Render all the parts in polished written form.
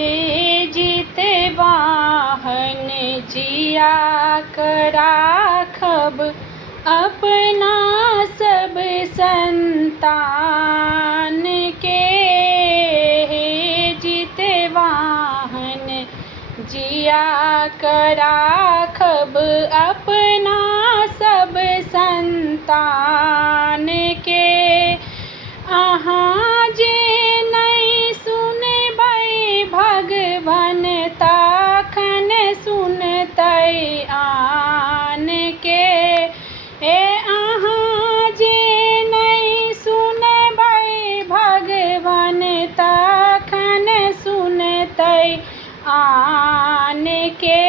हे जितवाहन जिया कराखब अपना सब संतान के। हे जितवाहन जिया कराखब अपना सब संतान के। अहाँ जे नहीं सुनबै भगवन तखन सुनतै आन के। हे अहाँ जे नहीं सुनबै भगवन तखन सुनतै आन के।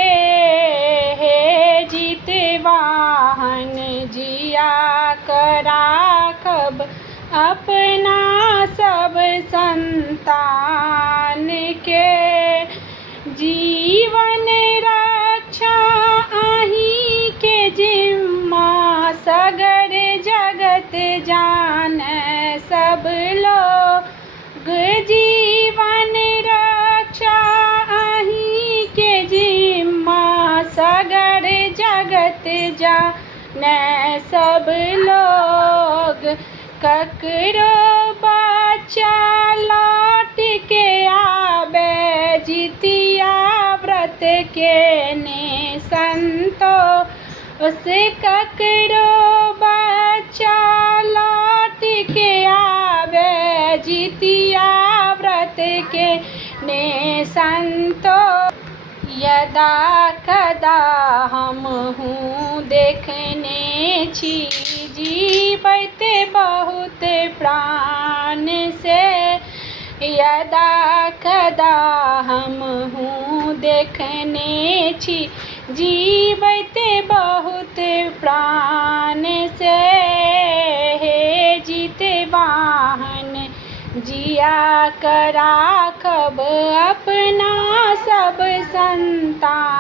हे जितवाहन जिया कराखब अपना सब संतान के। जीवन रक्षा अहीं के जिम्मा सगर जगत जाने सब लोग। जीवन रक्षा अहीं के जिम्मा सगर जगत जाने सब लोग। ककरो बच्चा लौट के आबे जितिया व्रत के ने संतोष। ककरो बच्चा लौट के आबे जितिया व्रत के ने संतोष। यदा कदा हमहूँ देखने छी जीवत बहुत प्राण से। यदा कदा हमहूँ देखने छी जीवत बहुत प्राण से। हे जितवाहन जिया कराखब अपना सब संतान